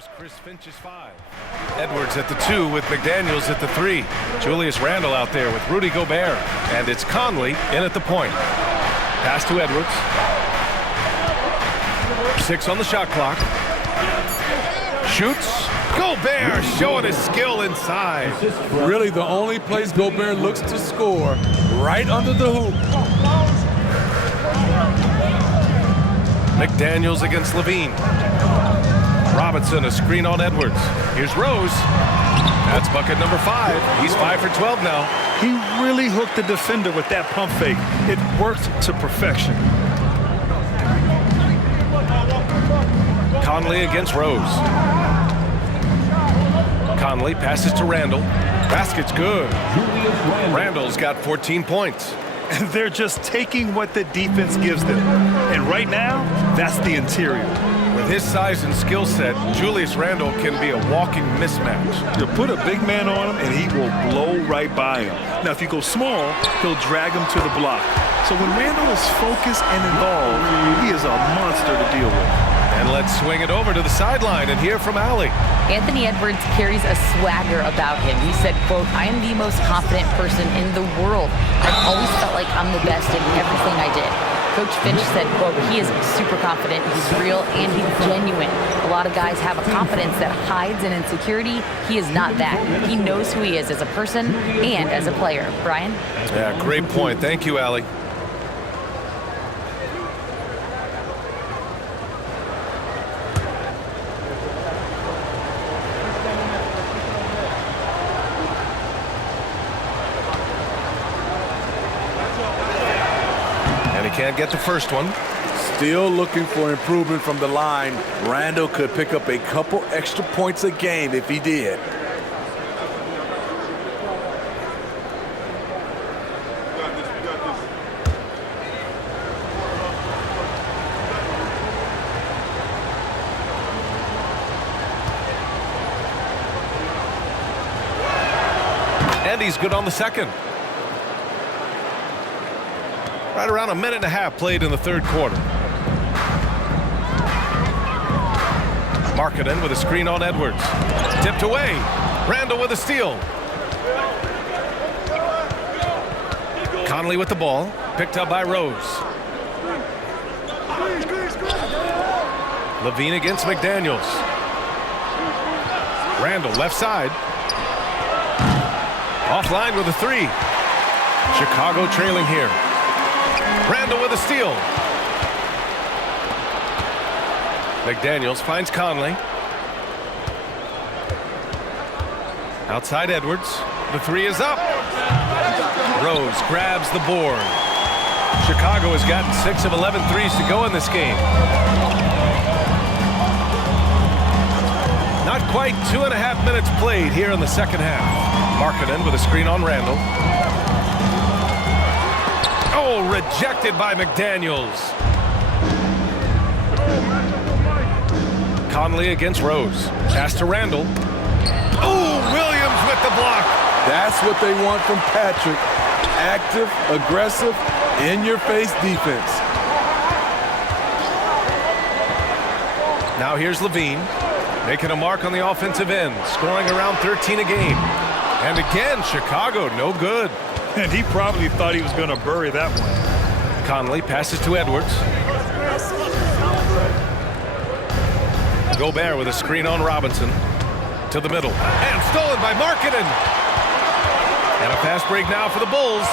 Here's Chris Finch's 5. Edwards at the 2 with McDaniels at the 3. Julius Randle out there with Rudy Gobert. And it's Conley in at the point. Pass to Edwards. 6 on the shot clock. Shoots. Gobert showing his skill inside. Really the only place Gobert looks to score, right under the hoop. McDaniels against Levine. Robinson, a screen on Edwards. Here's Rose. That's bucket number 5. He's 5 for 12 now. He really hooked the defender with that pump fake. It worked to perfection. Conley against Rose. Conley passes to Randle. Basket's good. Randle's got 14 points. And they're just taking what the defense gives them. And right now, that's the interior. With his size and skill set, Julius Randle can be a walking mismatch. You put a big man on him, and he will blow right by him. Now, if you go small, he'll drag him to the block. So when Randle is focused and involved, he is a monster to deal with. And let's swing it over to the sideline and hear from Allie. Anthony Edwards carries a swagger about him. He said, quote, "I am the most confident person in the world. I've always felt like I'm the best in everything I did." Coach Finch said, quote, "He is super confident, he's real, and he's genuine. A lot of guys have a confidence that hides an insecurity. He is not that. He knows who he is as a person and as a player." Brian? Yeah, great point. Thank you, Allie. Can't get the first one. Still looking for improvement from the line. Randle could pick up a couple extra points a game if he did. And he's good on the second. Right around a minute and a half played in the third quarter. Markkanen with a screen on Edwards. Tipped away. Randle with a steal. Conley with the ball. Picked up by Rose. Levine against McDaniels. Randle left side. Offline with a 3. Chicago trailing here. Randle with a steal. McDaniels finds Conley. Outside Edwards. The 3 is up. Rose grabs the board. Chicago has gotten 6 of 11 threes to go in this game. Not quite 2.5 minutes played here in the second half. Markkanen with a screen on Randle. Oh, rejected by McDaniels. Conley against Rose. Pass to Randle. Oh, Williams with the block. That's what they want from Patrick. Active, aggressive, in-your-face defense. Now here's Levine. Making a mark on the offensive end. Scoring around 13 a game. And again, Chicago no good. And he probably thought he was going to bury that one. Conley passes to Edwards. Gobert with a screen on Robinson. To the middle. And stolen by Markkanen. And a fast break now for the Bulls.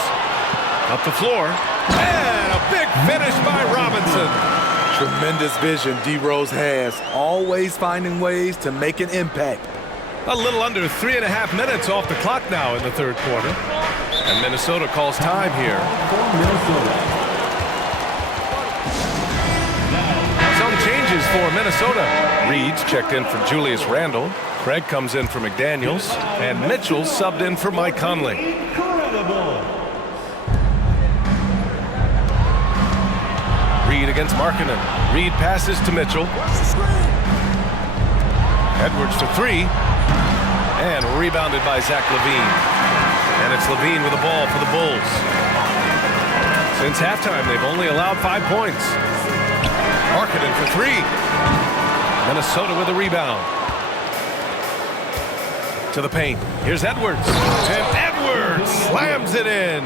Up the floor. And a big finish by Robinson. Tremendous vision D. Rose has. Always finding ways to make an impact. A little under 3.5 minutes off the clock now in the third quarter. And Minnesota calls time here. Some changes for Minnesota. Reed's checked in for Julius Randle. Craig comes in for McDaniels. And Mitchell subbed in for Mike Conley. Reed against Markkanen. Reed passes to Mitchell. Edwards for 3. And rebounded by Zach Levine. And it's Levine with the ball for the Bulls. Since halftime, they've only allowed 5 points. Markkanen for 3. Minnesota with a rebound. To the paint. Here's Edwards. And Edwards slams it in.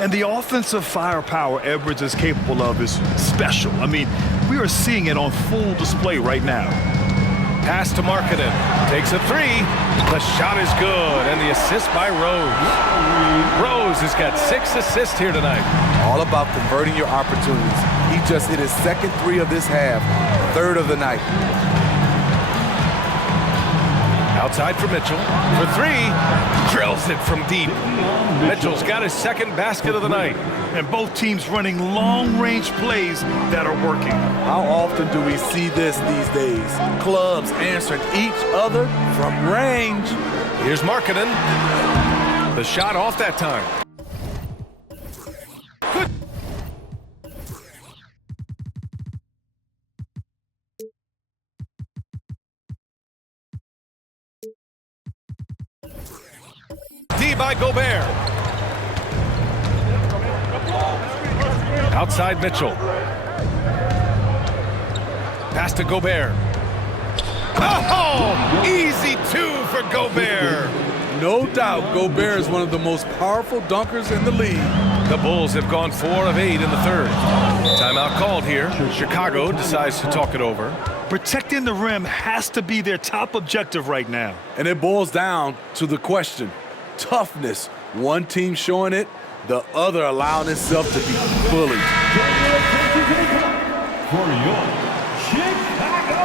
And the offensive firepower Edwards is capable of is special. I mean, we are seeing it on full display right now. Pass to Markkanen. Takes a three. The shot is good. And the assist by Rose. Rose has got 6 assists here tonight. All about converting your opportunities. He just hit his second three of this half, third of the night. Outside for Mitchell. For three. Drills it from deep. Mitchell's got his second basket of the night. And both teams running long-range plays that are working. How often do we see this these days? Clubs answering each other from range. Here's Markkanen. The shot off that time. Good. D by Gobert. Outside Mitchell. Pass to Gobert. Oh, easy two for Gobert. No doubt, Gobert is one of the most powerful dunkers in the league. The Bulls have gone 4 of 8 in the third. Timeout called here. Chicago decides to talk it over. Protecting the rim has to be their top objective right now. And it boils down to the question. Toughness. One team showing it, the other allowing itself to be bullied. For your Chicago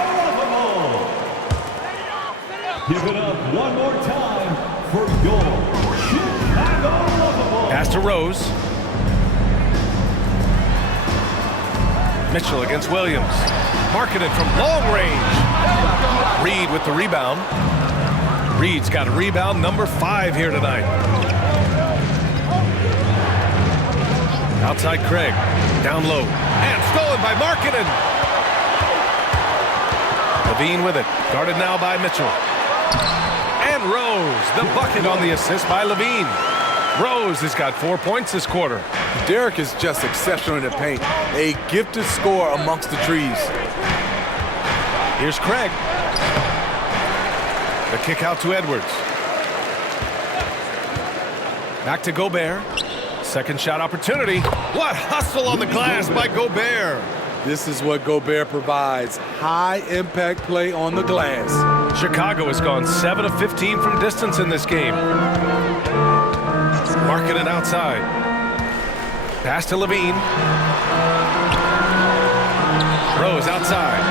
Bulls. Give it up one more time for your Chicago Bulls. Pass to Rose. Mitchell against Williams. Markkanen from long range. Reed with the rebound. Reed's got a rebound number 5 here tonight. Outside Craig. Down low. And stolen by Markkanen. Levine with it. Guarded now by Mitchell. And Rose. The bucket on the assist by Levine. Rose has got 4 points this quarter. Derrick is just exceptional in the paint. A gifted scorer amongst the trees. Here's Craig. The kick out to Edwards. Back to Gobert. Second shot opportunity. What hustle on the glass by Gobert. This is what Gobert provides. High impact play on the glass. Chicago has gone 7 of 15 from distance in this game. Markkanen outside. Pass to Levine. Rose outside.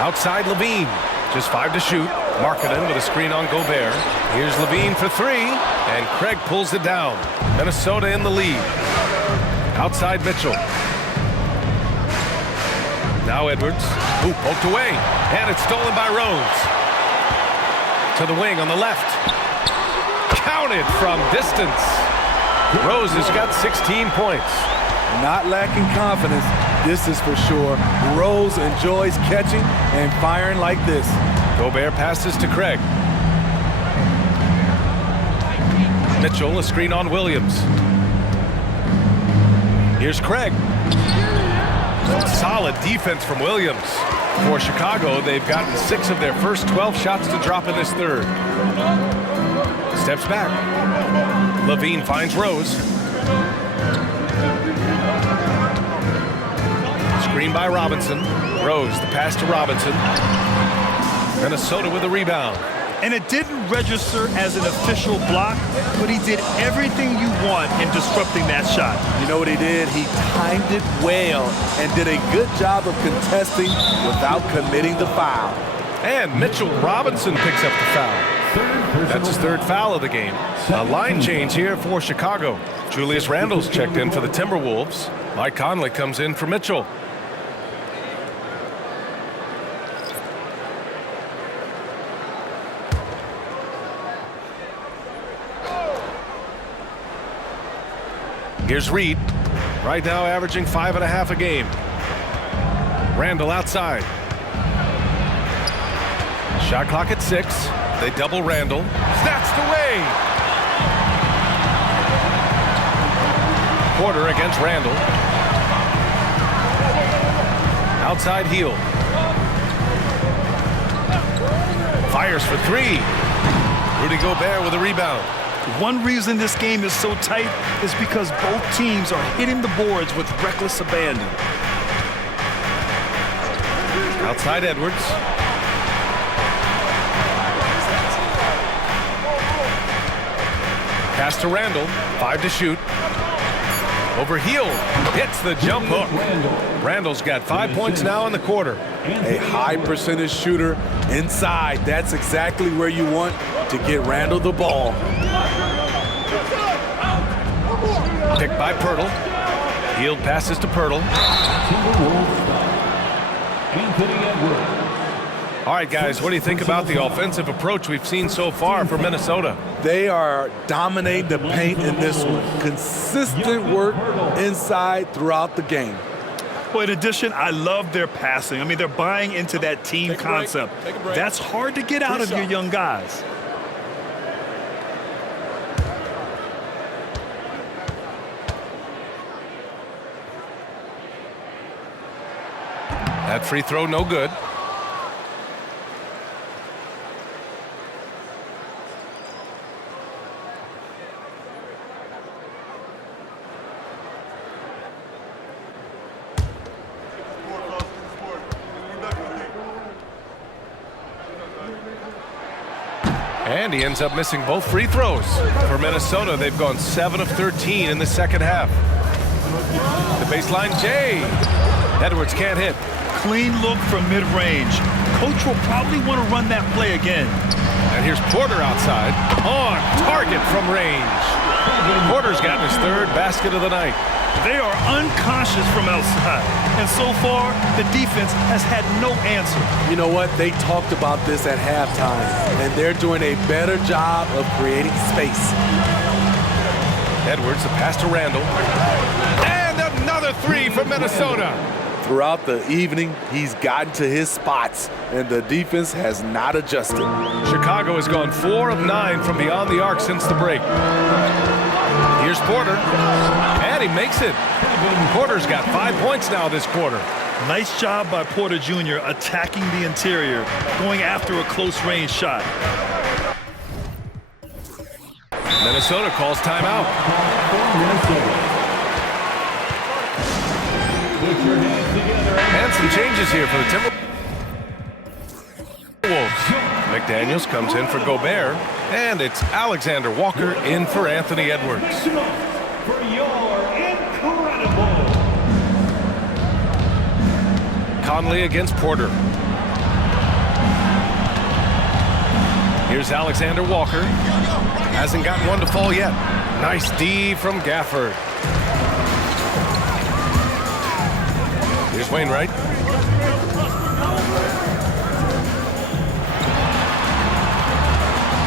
Outside Levine. Just 5 to shoot. Markkanen with a screen on Gobert. Here's Levine for 3. And Craig pulls it down. Minnesota in the lead. Outside Mitchell. Now Edwards. Ooh, poked away. And it's stolen by Rose. To the wing on the left. Counted from distance. Rose has got 16 points. Not lacking confidence, this is for sure. Rose enjoys catching and firing like this. Gobert passes to Craig. Mitchell, a screen on Williams. Here's Craig. Solid defense from Williams. For Chicago, they've gotten 6 of their first 12 shots to drop in this third. Steps back. Levine finds Rose. Screen by Robinson. Rose, the pass to Robinson. Minnesota with a rebound. And it didn't register as an official block, but he did everything you want in disrupting that shot. You know what he did? He timed it well and did a good job of contesting without committing the foul. And Mitchell Robinson picks up the foul. That's his 3rd foul of the game. A line change here for Chicago. Julius Randle's checked in for the Timberwolves. Mike Conley comes in for Mitchell. Here's Reed. Right now averaging 5.5 a game. Randle outside. Shot clock at 6. They double Randle. Snatched away. Porter against Randle. Outside heel. Fires for three. Rudy Gobert with a rebound. One reason this game is so tight is because both teams are hitting the boards with reckless abandon. Outside Edwards. Pass to Randall. 5 to shoot. Over Hield. Hits the jump hook. Randall's got 5 points now in the quarter. A high percentage shooter inside. That's exactly where you want to get Randall the ball. Picked by Pirtle. Hield passes to Pirtle. Anthony Edwards. All right, guys, what do you think about the offensive approach we've seen so far for Minnesota? They are dominating the paint in this one. Consistent work inside throughout the game. Well, in addition, I love their passing. I mean, they're buying into that team concept. That's hard to get out of your young guys. That free throw, no good. And he ends up missing both free throws. For Minnesota, they've gone 7 of 13 in the second half. The baseline, Jay. Edwards can't hit. Clean look from mid-range. Coach will probably want to run that play again. And here's Porter outside. On target from range. Porter's gotten his third basket of the night. They are unconscious from outside. And so far, the defense has had no answer. You know what? They talked about this at halftime, and they're doing a better job of creating space. Edwards, a pass to Randall. And another three from Minnesota. Throughout the evening, he's gotten to his spots, and the defense has not adjusted. Chicago has gone 4 of 9 from beyond the arc since the break. Here's Porter, and he makes it. Porter's got 5 points now this quarter. Nice job by Porter Jr. attacking the interior, going after a close-range shot. Minnesota calls timeout. And some changes here for the Timberwolves. McDaniels comes in for Gobert, and it's Alexander Walker in for Anthony Edwards. For your incredible. Conley against Porter. Here's Alexander Walker. Hasn't gotten one to fall yet. Nice D from Gafford. Here's Wainwright.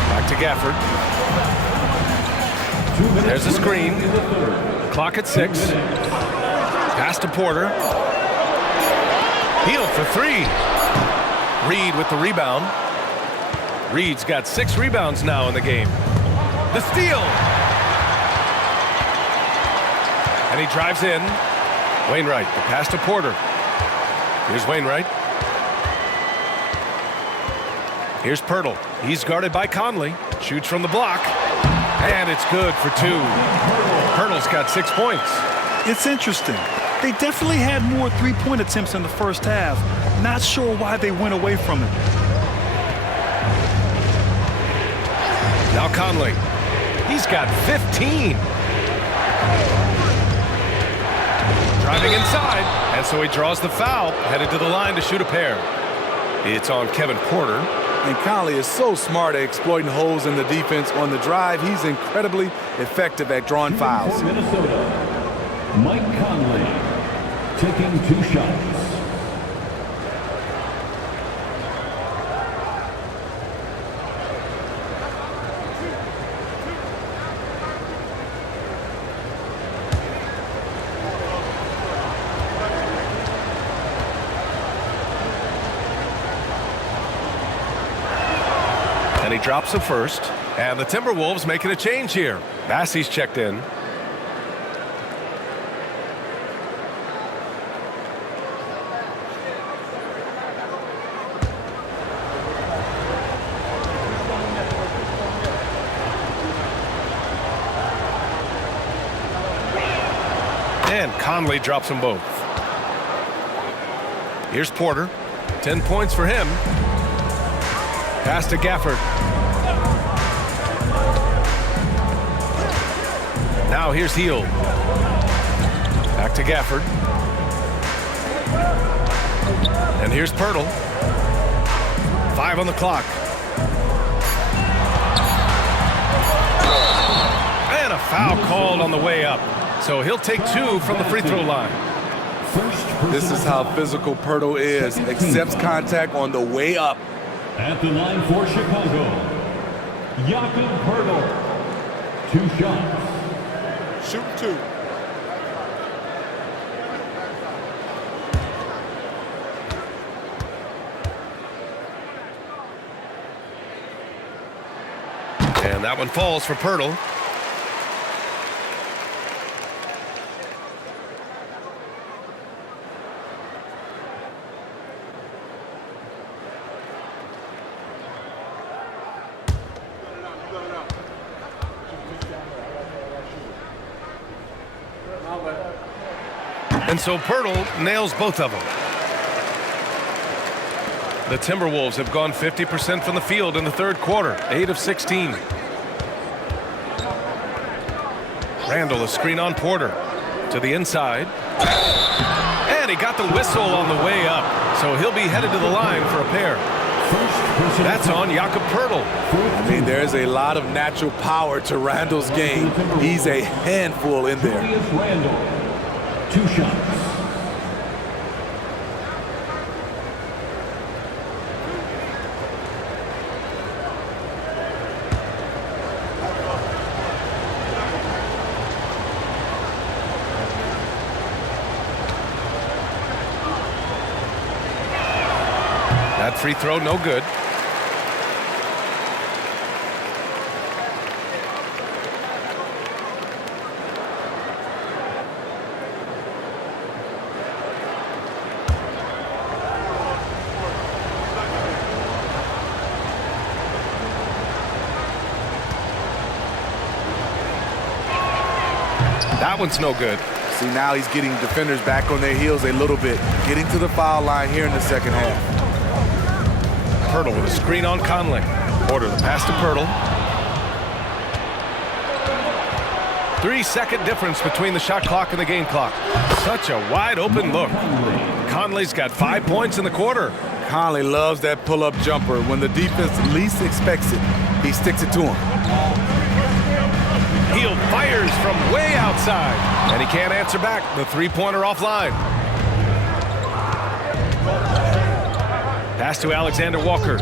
Back to Gafford. There's a screen. Clock at 6. Pass to Porter. Hield for 3. Reed with the rebound. Reed's got 6 rebounds now in the game. The steal. And he drives in. Wainwright, the pass to Porter. Here's Wainwright. Here's Pirtle. He's guarded by Conley. Shoots from the block. And it's good for 2. Pirtle's got 6 points. It's interesting. They definitely had more three-point attempts in the first half. Not sure why they went away from it. Now Conley. He's got 15. Driving inside, and so he draws the foul, headed to the line to shoot a pair. It's on Kevin Porter. And Conley is so smart at exploiting holes in the defense on the drive. He's incredibly effective at drawing fouls. Minnesota, Mike Conley taking 2 shots. And he drops the first. And the Timberwolves making a change here. Bassey's checked in. And Conley drops them both. Here's Porter. 10 points for him. Pass to Gafford. Now here's Hield. Back to Gafford. And here's Pirtle. 5 on the clock. And a foul called on the way up. So he'll take 2 from the free throw line. This is how physical Pirtle is. Accepts contact on the way up. At the line for Chicago, Jakob Pirtle. 2 shots. Shoot 2. And that one falls for Pirtle. And so Pirtle nails both of them. The Timberwolves have gone 50% from the field in the third quarter, 8 of 16. Randall, a screen on Porter to the inside. And he got the whistle on the way up, so he'll be headed to the line for a pair. That's on Jakob Pirtle. I mean, there's a lot of natural power to Randall's game. He's a handful in there. Randall. 2 shots. That free throw, no good. That one's no good. See, now he's getting defenders back on their heels a little bit. Getting to the foul line here in the second half. Pirtle with a screen on Conley. Porter the pass to Pirtle. 3-second difference between the shot clock and the game clock. Such a wide open look. Conley's got 5 points in the quarter. Conley loves that pull-up jumper. When the defense least expects it, he sticks it to him. Hield fires from way outside, and he can't answer back. The three-pointer offline. Pass to Alexander Walker.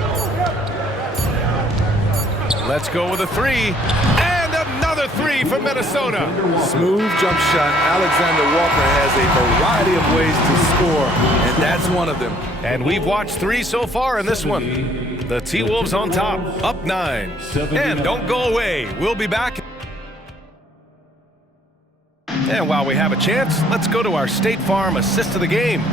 Let's go with a 3. And another 3 from Minnesota. Smooth jump shot. Alexander Walker has a variety of ways to score, and that's one of them. And we've watched 3 so far in this one. The T-Wolves on top, up 9. And don't go away. We'll be back. And while we have a chance, let's go to our State Farm assist of the game.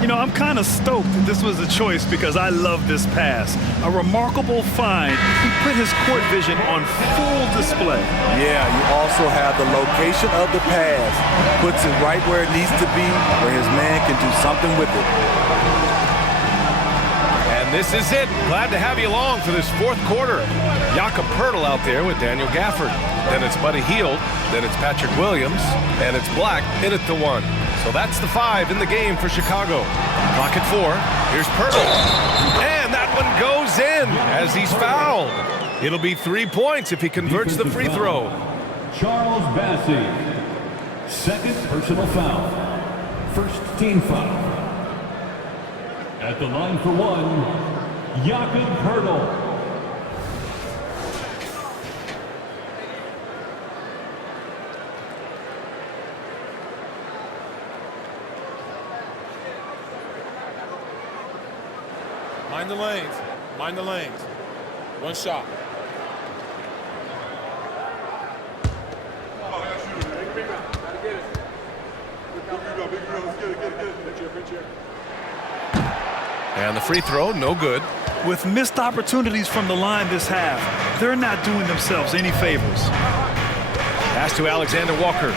You know, I'm kind of stoked that this was a choice because I love this pass. A remarkable find. He put his court vision on full display. Yeah, you also have the location of the pass. Puts it right where it needs to be, where his man can do something with it. And this is it. Glad to have you along for this fourth quarter. Jakob Pirtle out there with Daniel Gafford. Then it's Buddy Hield. Then it's Patrick Williams. And it's Black in at the 1. So that's the 5 in the game for Chicago. Clock at 4. Here's Pirtle. And that one goes in as he's fouled. It'll be 3 points if he converts the free throw. Charles Bassey. Second personal foul. First team foul. At the line for 1, Jakob Pirtle. Mind the lanes. Mind the lanes. 1 shot. And the free throw, no good. With missed opportunities from the line this half, they're not doing themselves any favors. Pass to Alexander Walker.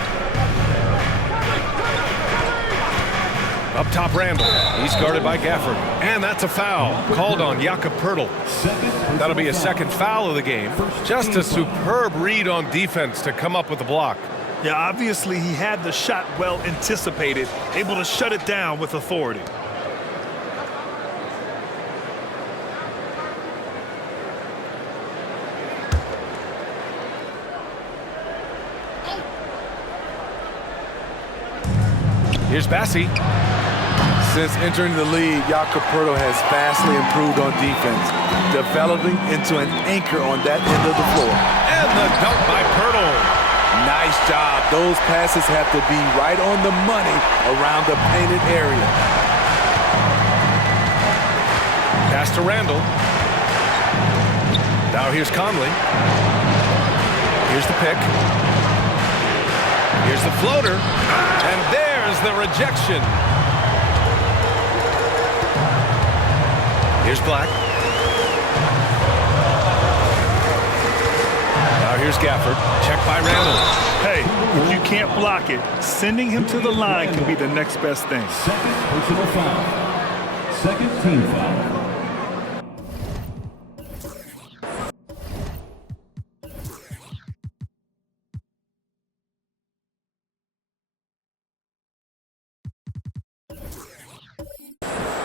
Up top, Randall. He's guarded by Gafford. And that's a foul called on Jakob Poeltl. That'll be a second foul of the game. Just a superb read on defense to come up with the block. Yeah, obviously he had the shot well anticipated, able to shut it down with authority. Here's Bassey. Since entering the league, Jakob Poeltl has vastly improved on defense, developing into an anchor on that end of the floor. And the dunk by Poeltl. Nice job. Those passes have to be right on the money around the painted area. Pass to Randall. Now here's Conley. Here's the pick. Here's the floater. And there's the rejection. Here's Black. Now here's Gafford. Check by Randall. Hey, if you can't block it, sending him to the line can be the next best thing. Second personal foul. Second team foul.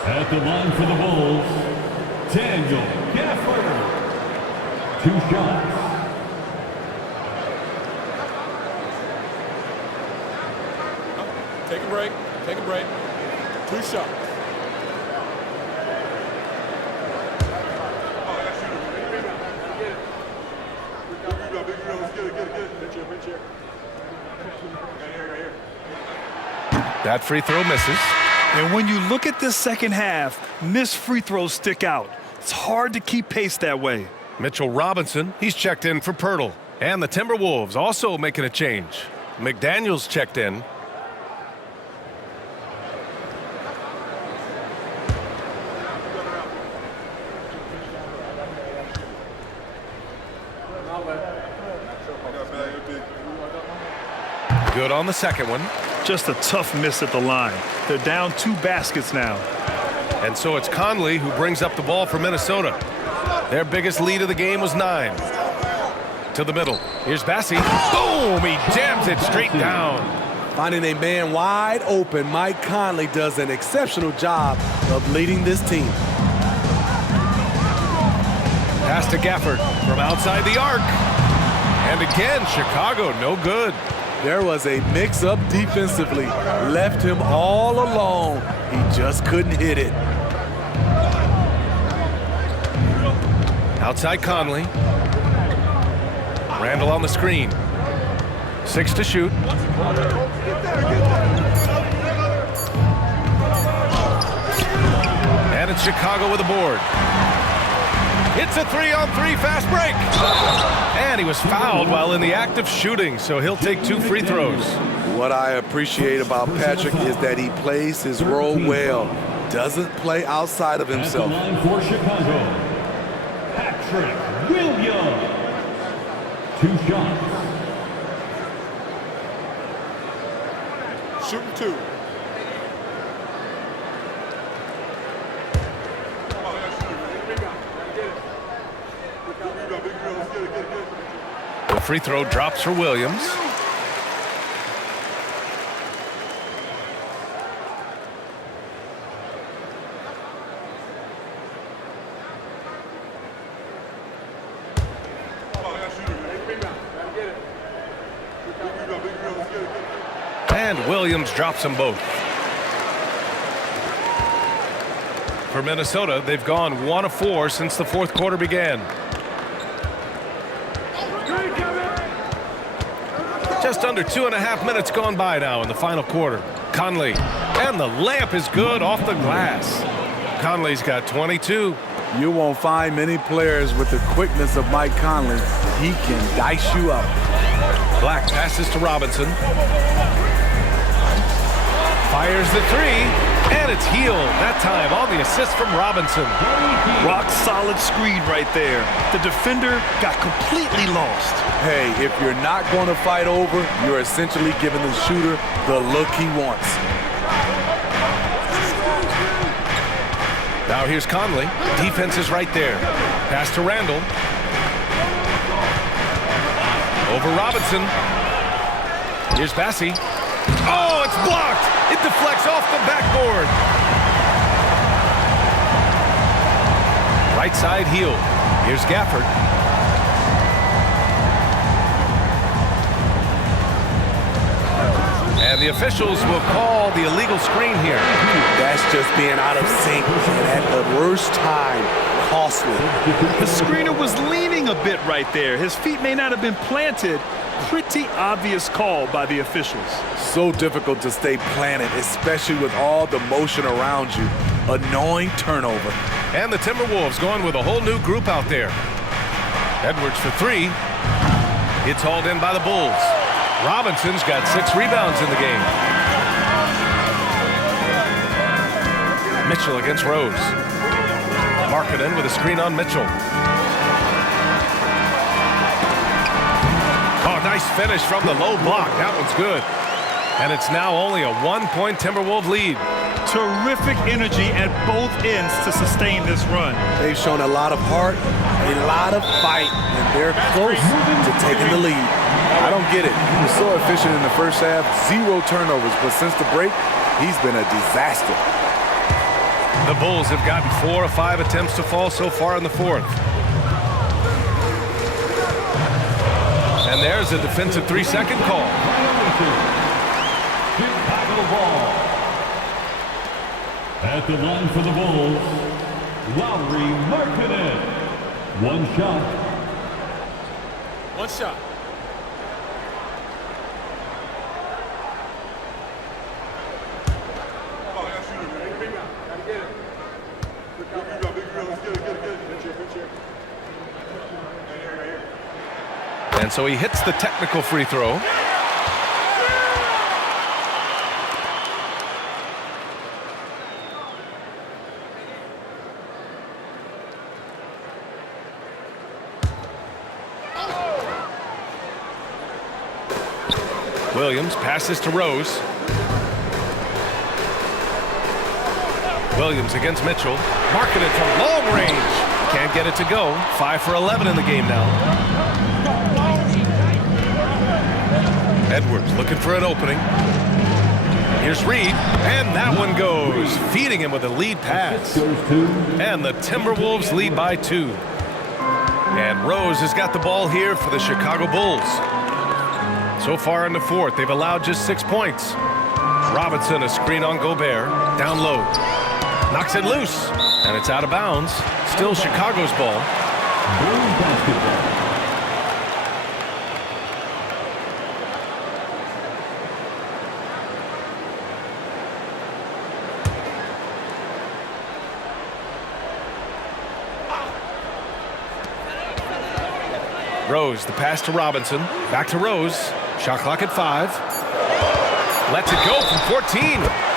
At the line for the Bulls, Daniel Gafford. 2 shots. Take a break. Take a break. 2 shots. That free throw misses. And when you look at this second half, missed free throws stick out. It's hard to keep pace that way. Mitchell Robinson, he's checked in for Poeltl. And the Timberwolves also making a change. McDaniels checked in. Good on the second one. Just a tough miss at the line. They're down 2 baskets now. And so it's Conley who brings up the ball for Minnesota. Their biggest lead of the game was 9. To the middle. Here's Bassey. Boom! He jams it straight down. Finding a man wide open, Mike Conley does an exceptional job of leading this team. Pass to Gafford from outside the arc. And again, Chicago no good. There was a mix-up defensively. Left him all alone. He just couldn't hit it. Outside Conley. Randall on the screen. 6 to shoot. And it's Chicago with a board. It's a 3-on-3 fast break. And he was fouled while in the act of shooting, so he'll take 2 free throws. What I appreciate about Patrick is that he plays his role well. Doesn't play outside of himself. At the line for Chicago, Patrick Williams. 2 shots. Shooting 2. The free throw drops for Williams. And Williams drops them both. For Minnesota, they've gone 1 of 4 since the 4th quarter began. Just under 2.5 minutes gone by now in the final quarter. Conley, and the layup is good off the glass. Conley's got 22. You won't find many players with the quickness of Mike Conley. He can dice you up. Black passes to Robinson. Fires the 3, and it's Heald. That time on the assist from Robinson. Rock solid screen right there. The defender got completely lost. Hey, if you're not going to fight over, you're essentially giving the shooter the look he wants. Now here's Conley. Defense is right there. Pass to Randall. Over Robinson. Here's Bassey. Oh, it's blocked. It deflects off the backboard. Right side heel. Here's Gafford. And the officials will call the illegal screen here. That's just being out of sync, and at the worst time, costly. The screener was leaning a bit right there. His feet may not have been planted. Pretty obvious call by the officials. So difficult to stay planted, especially with all the motion around you. Annoying turnover. And the Timberwolves going with a whole new group out there. Edwards for three. It's hauled in by the Bulls. Robinson's got 6 rebounds in the game. Mitchell against Rose. Markkanen with a screen on Mitchell. Oh, nice finish from the low block. That one's good. And it's now only a 1-point Timberwolves lead. Terrific energy at both ends to sustain this run. They've shown a lot of heart, a lot of fight, and they're close to taking the lead. I don't get it. He was so efficient in the first half, 0 turnovers, but since the break, he's been a disaster. The Bulls have gotten 4 of 5 attempts to fall so far in the fourth. And there's a defensive 3-second call. Chicago ball. At the line for the Bulls, Lowry Markkanen. One shot. One shot. And so he hits the technical free throw. Williams passes to Rose. Williams against Mitchell. Markkanen from long range. Can't get it to go. 5 for 11 in the game now. Edwards looking for an opening. Here's Reed, and that one goes. Feeding him with a lead pass. And the Timberwolves lead by 2. And Rose has got the ball here for the Chicago Bulls. So far in the fourth, they've allowed just 6 points. Robinson, a screen on Gobert. Down low. Knocks it loose. And it's out of bounds. Still Chicago's ball. Bulls basketball. Rose, the pass to Robinson. Back to Rose. Shot clock at 5. Lets it go from 14.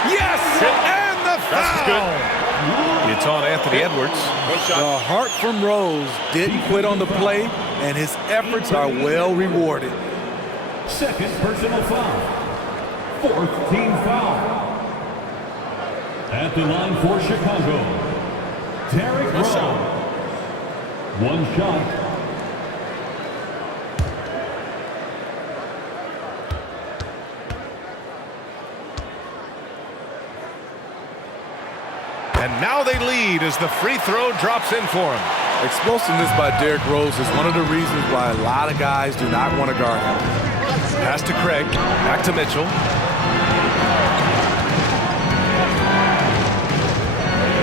Yes! And the foul! It's on Anthony Edwards. The heart from Rose didn't quit on the play, and his efforts are well rewarded. Second personal foul. 4th team foul. At the line for Chicago, Derrick Rose. One shot. And now they lead as the free throw drops in for him. Explosiveness by Derrick Rose is one of the reasons why a lot of guys do not want to guard him. Pass to Craig. Back to Mitchell.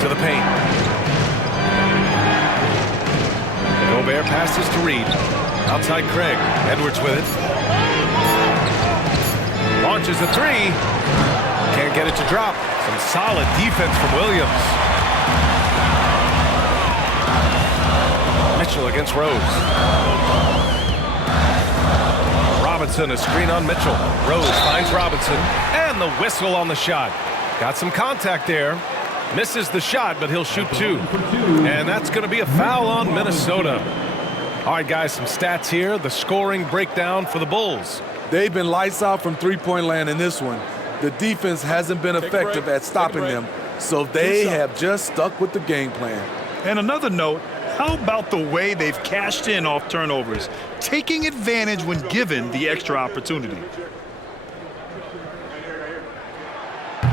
To the paint. Gobert passes to Reed. Outside Craig. Edwards with it. Launches a 3. Can't get it to drop. Some solid defense from Williams. Mitchell against Rose. Robinson, a screen on Mitchell. Rose finds Robinson. And the whistle on the shot. Got some contact there. Misses the shot, but he'll shoot 2. And that's going to be a foul on Minnesota. All right, guys, some stats here. The scoring breakdown for the Bulls. They've been lights out from three-point land in this one. The defense hasn't been effective at stopping them, So they have just stuck with the game plan. And another note, how about the way they've cashed in off turnovers, taking advantage when given the extra opportunity?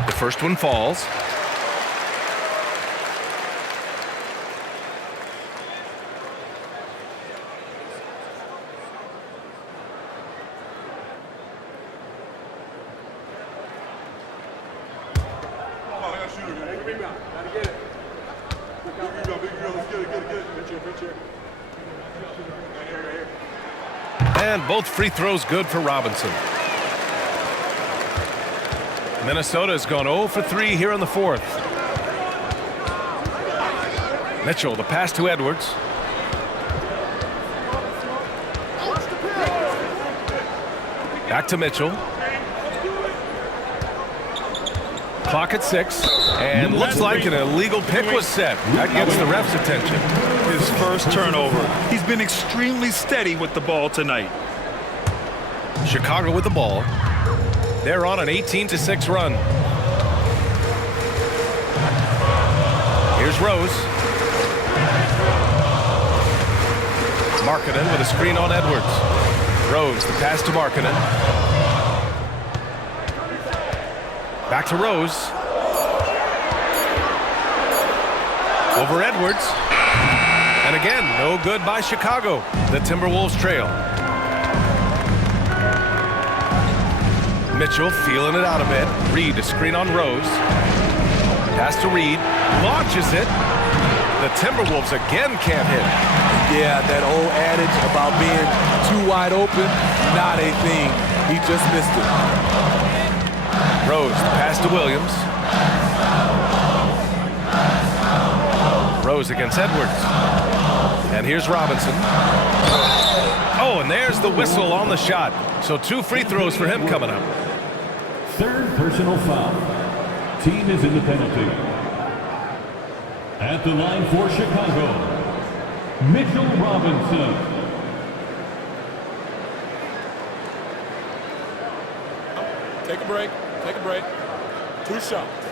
The first one falls. And both free throws good for Robinson. Minnesota has gone 0 for 3 here in the fourth. Mitchell, the pass to Edwards. Back to Mitchell. Clock at 6. And looks like an illegal pick was set. That gets the ref's attention. His first turnover. He's been extremely steady with the ball tonight. Chicago with the ball. They're on an 18-6 run. Here's Rose. Markkanen with a screen on Edwards. Rose, the pass to Markkanen. Back to Rose. Over Edwards. And again, no good by Chicago. The Timberwolves trail. Mitchell feeling it out a bit. Reed, a screen on Rose. Pass to Reed. Launches it. The Timberwolves again can't hit. Yeah, that old adage about being too wide open, not a thing. He just missed it. Rose, the pass to Williams. Rose against Edwards. And here's Robinson. Oh, and there's the whistle on the shot. So 2 free throws for him coming up. Third personal foul. Team is in the penalty. At the line for Chicago, Mitchell Robinson. Take a break. Take a break. 2 shots.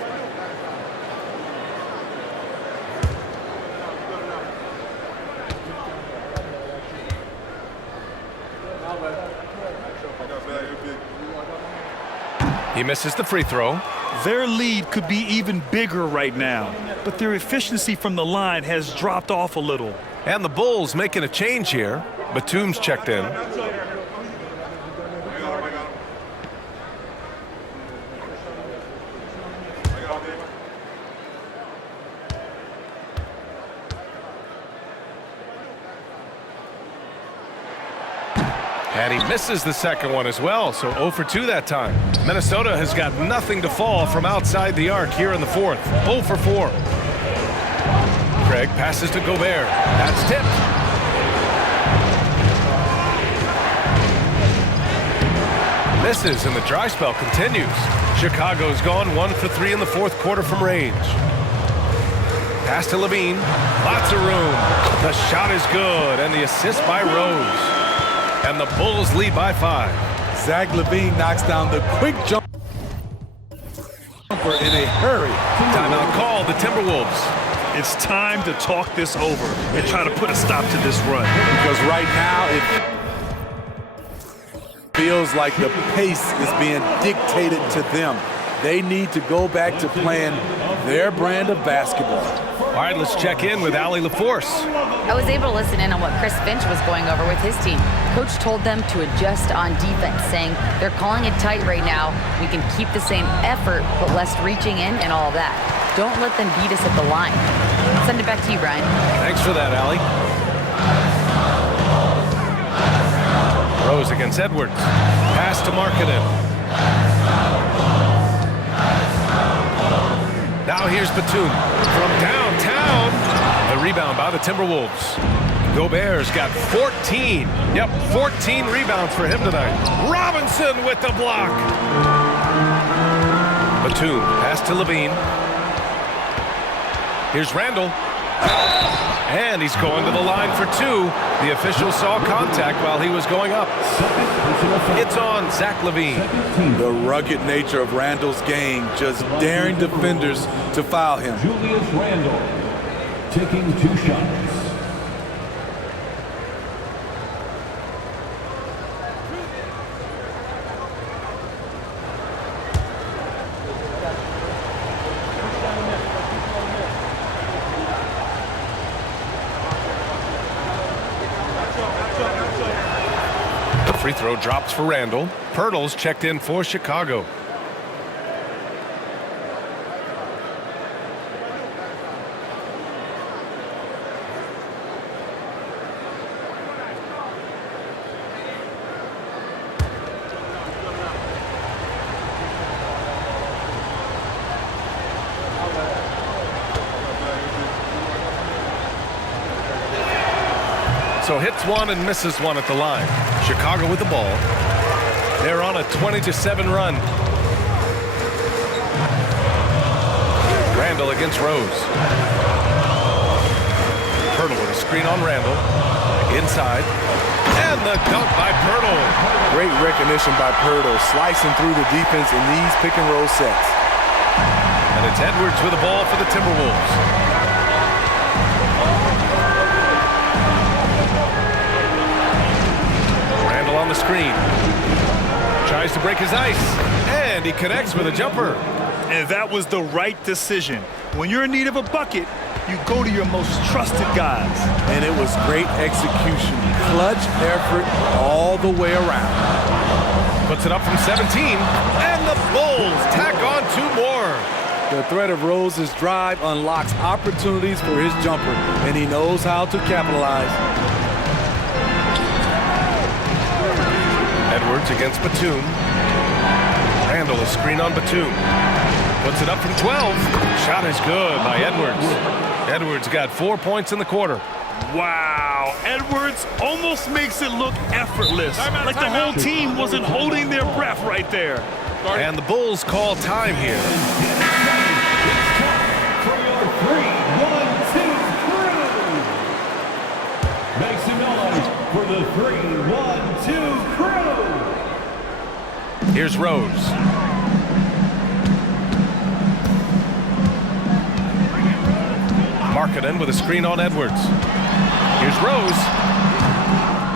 He misses the free throw. Their lead could be even bigger right now, but their efficiency from the line has dropped off a little. And the Bulls making a change here. Batum's checked in. And he misses the second one as well, so 0 for 2 that time. Minnesota has got nothing to fall from outside the arc here in the fourth. 0 for 4. Craig passes to Gobert. That's tipped. Misses, and the dry spell continues. Chicago's gone 1 for 3 in the fourth quarter from range. Pass to Levine. Lots of room. The shot is good, and the assist by Rose. And the Bulls lead by 5. Zach LaVine knocks down the quick jumper in a hurry. Timeout called, the Timberwolves. It's time to talk this over and try to put a stop to this run. Because right now it feels like the pace is being dictated to them. They need to go back to playing their brand of basketball. All right, let's check in with Allie LaForce. I was able to listen in on what Chris Finch was going over with his team. Coach told them to adjust on defense, saying they're calling it tight right now. We can keep the same effort, but less reaching in and all that. Don't let them beat us at the line. Send it back to you, Brian. Thanks for that, Allie. Rose against Edwards. Pass to Markkanen. Now here's Batum from downtown. The rebound by the Timberwolves. Gobert's got 14. Yep, 14 rebounds for him tonight. Robinson with the block. Batum, pass to Levine. Here's Randall. And he's going to the line for two. The official saw contact while he was going up. It's on Zach LaVine. The rugged nature of Randall's game, just daring defenders to foul him. Julius Randle taking 2 shots. Free throw drops for Randall. Pirtle's checked in for Chicago. So hits one and misses one at the line. Chicago with the ball. They're on a 20-7 run. Randall against Rose. Pirtle with a screen on Randall. Inside. And the dunk by Pirtle. Great recognition by Pirtle, slicing through the defense in these pick-and-roll sets. And it's Edwards with the ball for the Timberwolves. On the screen. Tries to break his ice. And he connects with a jumper. And that was the right decision. When you're in need of a bucket, you go to your most trusted guys. And it was great execution. Clutch effort all the way around. Puts it up from 17. And the Bulls tack on 2 more. The threat of Rose's drive unlocks opportunities for his jumper, and he knows how to capitalize. Edwards against Batum. Randall a screen on Batum. Puts it up from 12. Shot is good by Edwards. Edwards got 4 points in the quarter. Wow. Edwards almost makes it look effortless. Like the whole team wasn't holding their breath right there. And the Bulls call time here. For your 3-1-2 crew. Make some noise for the 3-1-2 crew. Here's Rose. Markkanen with a screen on Edwards. Here's Rose.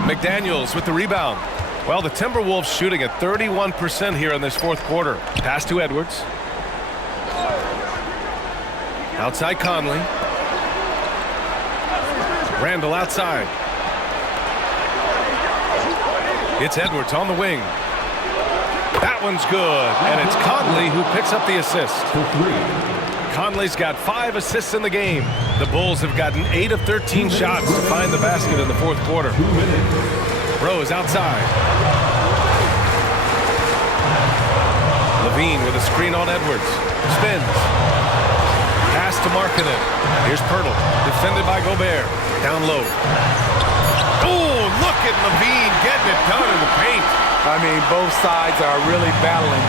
McDaniels with the rebound. Well, the Timberwolves shooting at 31% here in this 4th quarter. Pass to Edwards. Outside Conley. Randall outside. It's Edwards on the wing. That one's good, and it's Conley who picks up the assist. Conley's got 5 assists in the game. The Bulls have gotten 8 of 13 shots to find the basket in the 4th quarter. Rose outside. LaVine with a screen on Edwards. Spins. Pass to Markkanen. Here's Pirtle, defended by Gobert. Down low. Oh, look at LaVine getting it done in the paint. I mean, both sides are really battling.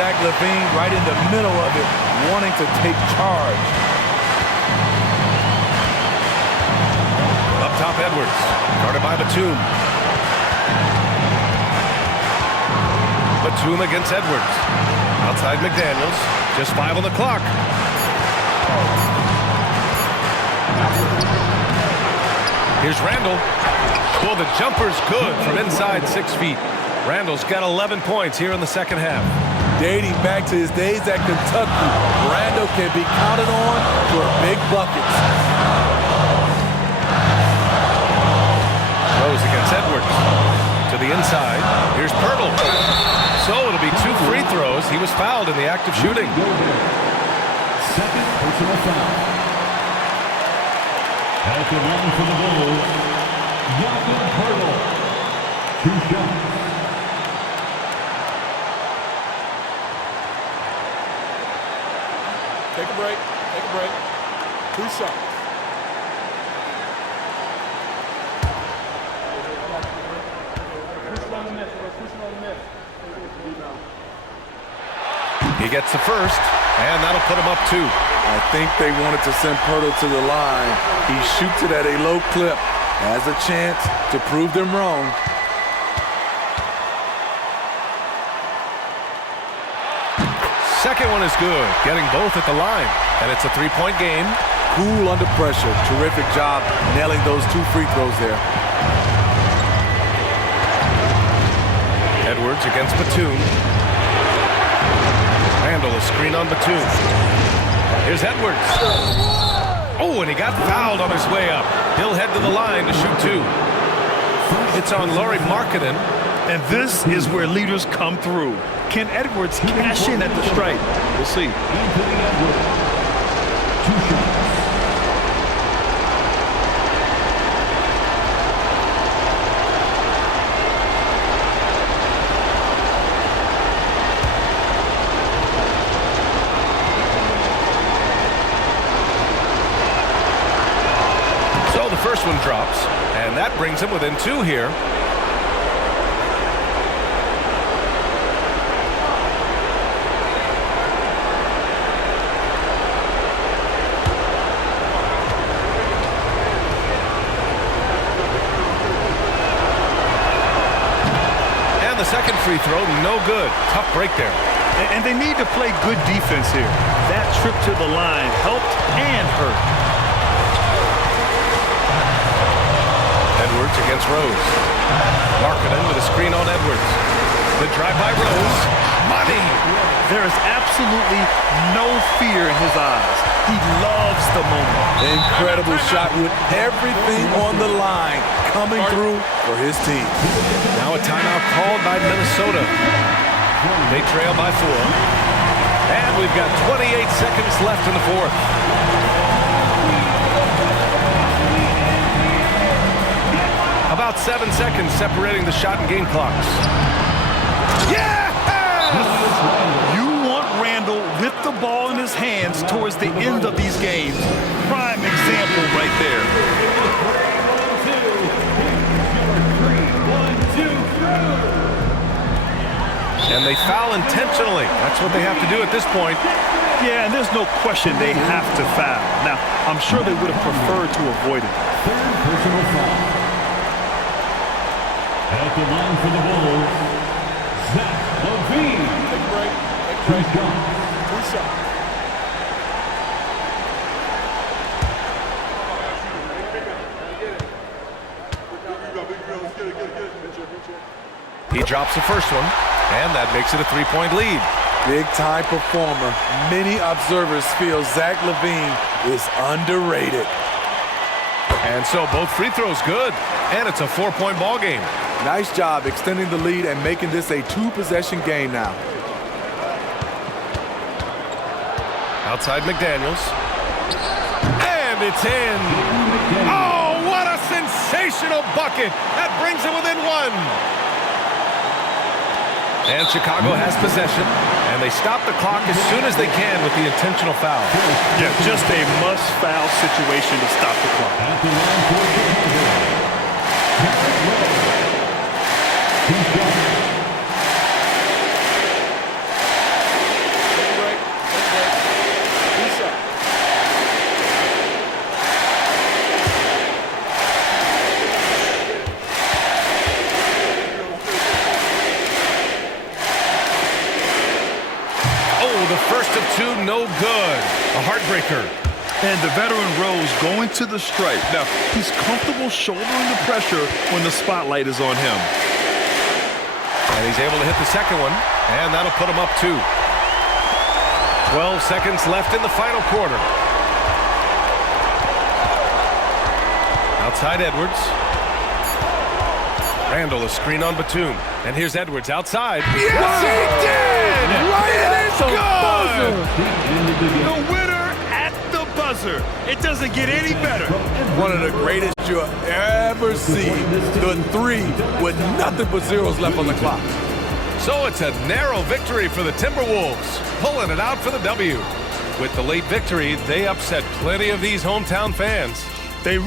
Zach LaVine right in the middle of it, wanting to take charge. Up top, Edwards. Guarded by Batum. Batum against Edwards. Outside McDaniels. Just 5 on the clock. Here's Randall. Well, the jumper's good from inside 6 feet. Randall's got 11 points here in the 2nd half. Dating back to his days at Kentucky, Randall can be counted on for big buckets. Rose against Edwards. To the inside. Here's Pirtle. So it'll be 2 free throws. He was fouled in the act of shooting. 2nd personal foul. At the line for the Bulls, Jakob Pirtle. 2 shots. Take a break. Take a break. 2 shots. He gets the first, and that'll put him up 2. I think they wanted to send Pirtle to the line. He shoots it at a low clip. Has a chance to prove them wrong. Second one is good, getting both at the line. And it's a three-point game. Cool under pressure. Terrific job nailing those 2 free throws there. Edwards against Batum. Randall, a screen on Batum. Here's Edwards. Oh, and he got fouled on his way up. He'll head to the line to shoot 2. It's on Lauri Markkanen. And this is where leaders come through. Can Edwards cash in at the stripe? We'll see. Anthony Edwards. 2 shots. So the first one drops, and that brings him within 2 here. The second free throw, no good. Tough break there. And they need to play good defense here. That trip to the line helped and hurt. Edwards against Rose. Markkanen with a screen on Edwards. The drive by Rose. Money! There is absolutely no fear in his eyes. He loves the moment. Incredible shot with everything on the line coming through for his team. Now a timeout called by Minnesota. They trail by 4. And we've got 28 seconds left in the fourth. About 7 seconds separating the shot and game clocks. Yeah! You want Randall with the ball in his hands towards the end of these games. Prime example right there. 1-2. And they foul intentionally. That's what they have to do at this point. Yeah, and there's no question they have to foul. Now, I'm sure they would have preferred to avoid it. Third personal foul. At the line for the Bulls, Zach LaVine. Take a break. Take a break. 2 shots. He drops the first one, and that makes it a 3-point lead. Big-time performer. Many observers feel Zach LaVine is underrated. And so both free throws good, and it's a 4-point ball game. Nice job extending the lead and making this a 2-possession game now. Outside McDaniels. And it's in. Oh, what a sensational bucket. That brings it within 1. And Chicago has possession, and they stop the clock as soon as they can with the intentional foul. Yeah, just a must-foul situation to stop the clock. At the line for Chicago, Derrick. 2 shots. Take a break. Take a break. 2 shots. The first of 2, no good. A heartbreaker. And the veteran Rose going to the stripe. Now, he's comfortable shouldering the pressure when the spotlight is on him. And he's able to hit the second one, and that'll put him up 2. 12 seconds left in the final quarter. Outside Edwards. Randall, a screen on Batum. And here's Edwards outside. Yes, he did! Right at the buzzer! The winner at the buzzer. It doesn't get any better. One of the greatest you'll ever see. The 3 with nothing but zeros left on the clock. So it's a narrow victory for the Timberwolves, pulling it out for the W. With the late victory, they upset plenty of these hometown fans. They